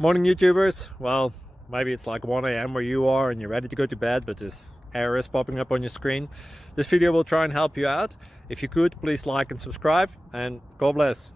Morning YouTubers. Well, maybe it's like 1 a.m. where you are and you're ready to go to bed, but this error is popping up on your screen. This video will try and help you out. If you could, please like and subscribe, and God bless.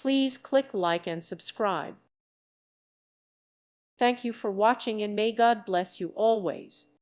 Please click like and subscribe. Thank you for watching, and may God bless you always.